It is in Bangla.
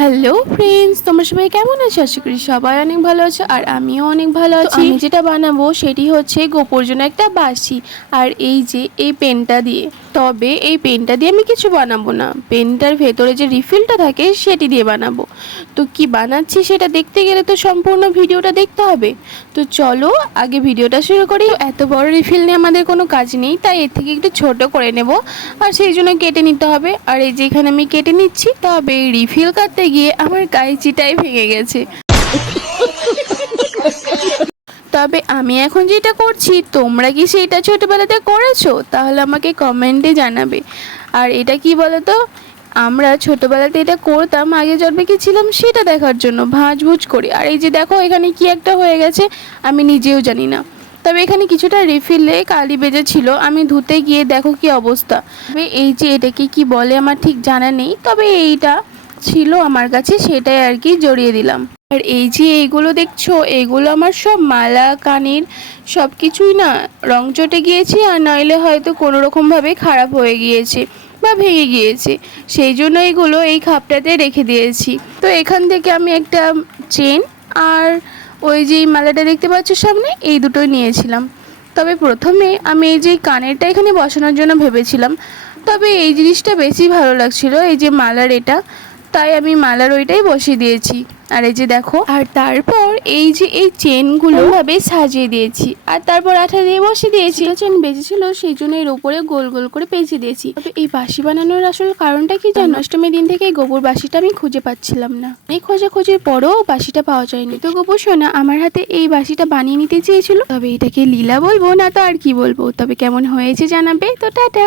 হ্যালো ফ্রেন্ডস, তোমরা সবাই কেমন আছো? আশা করি সবাই অনেক ভালো আছো আর আমিও অনেক ভালো আছি। আমি যেটা বানাবো সেটি হচ্ছে গোপুর জন্য একটা বাঁশি, আর এই যে এই পেনটা দিয়ে। তবে এই পেনটা দিয়ে আমি কিছু বানাবো না, পেনটার ভেতরে যে রিফিলটা থাকে সেটি দিয়ে বানাবো। তো কি বানাচ্ছি সেটা দেখতে গেলে তো সম্পূর্ণ ভিডিওটা দেখতে হবে। তো চলো আগে ভিডিওটা শুরু করি। এত বড় রিফিল নিয়ে আমাদের কোনো কাজ নেই, তাই এর থেকে একটু ছোট করে নেব, আর সেই জন্য কেটে নিতে হবে। আর এই যে এখানে আমি কেটে নিচ্ছি। তবে রিফিল কাটতে গিয়ে আমার কাঁচিটাই ভেঙে গেছে। তবে আমি এখন যেটা করছি, তোমরা কি সেটা ছোটবেলাতে করেছো? তাহলে আমাকে কমেন্টে জানাবে। আর এটা কি বলতো, আমরা ছোটবেলাতে এটা করতাম, আগে জন্মে কি ছিলাম সেটা দেখার জন্য ভাঁজভুজ করি। আর এই যে দেখো এখানে কি একটা হয়ে গেছে, আমি নিজেও জানি না। তবে এখানে কিছুটা রিফিলে কালি বেজে ছিল, আমি ধুতে গিয়ে দেখো কি অবস্থা। তবে এই যে এটাকে কি বলে আমার ঠিক জানা নেই, তবে এইটা ছিল আমার কাছে, সেটাই আর কি জড়িয়ে দিলাম। আর এই যে এইগুলো দেখছো, এগুলো আমার সব মালা কানের সব কিছুই না রং চটে গিয়েছে, আর নইলে হয়তো কোনো রকমভাবে খারাপ হয়ে গিয়েছে বা ভেঙে গিয়েছে, সেই জন্য এগুলো এই খাপটাতে রেখে দিয়েছি। তো এখান থেকে আমি একটা চেন আর ওই যে মালাটা দেখতে পাচ্ছ সামনে, এই দুটোই নিয়েছিলাম। তবে প্রথমে আমি এই যে কানেরটা এখানে বসানোর জন্য ভেবেছিলাম, তবে এই জিনিসটা বেশি ভালো লাগছিল, এই যে মালার এটা, তাই আমি মালার ওইটাই বসিয়ে দিয়েছি। আর এই যে দেখো, আর তারপর এই যে এই চেনগুলো ভাবে সাজিয়ে দিয়েছি, আর তারপর আঠা দিয়ে বসিয়ে দিয়েছি। চেন বেজেছিল সেই জন্য এর উপরে গোল গোল করে পেঁচে দিয়েছি। তবে এই বাঁশি বানানোর আসল কারণটা কি জানো? অষ্টমীর দিন থেকে গোবর বাঁশিটা আমি খুঁজে পাচ্ছিলাম না, এই খোঁজাখুঁজির পরও বাঁশিটা পাওয়া যায়নি। তো গোবর সোনা আমার হাতে এই বাঁশিটা বানিয়ে নিতে চেয়েছিল। তবে এটাকে লীলা বলবো না তো আর কি বলবো, তবে কেমন হয়েছে জানাবে। তো টাটা।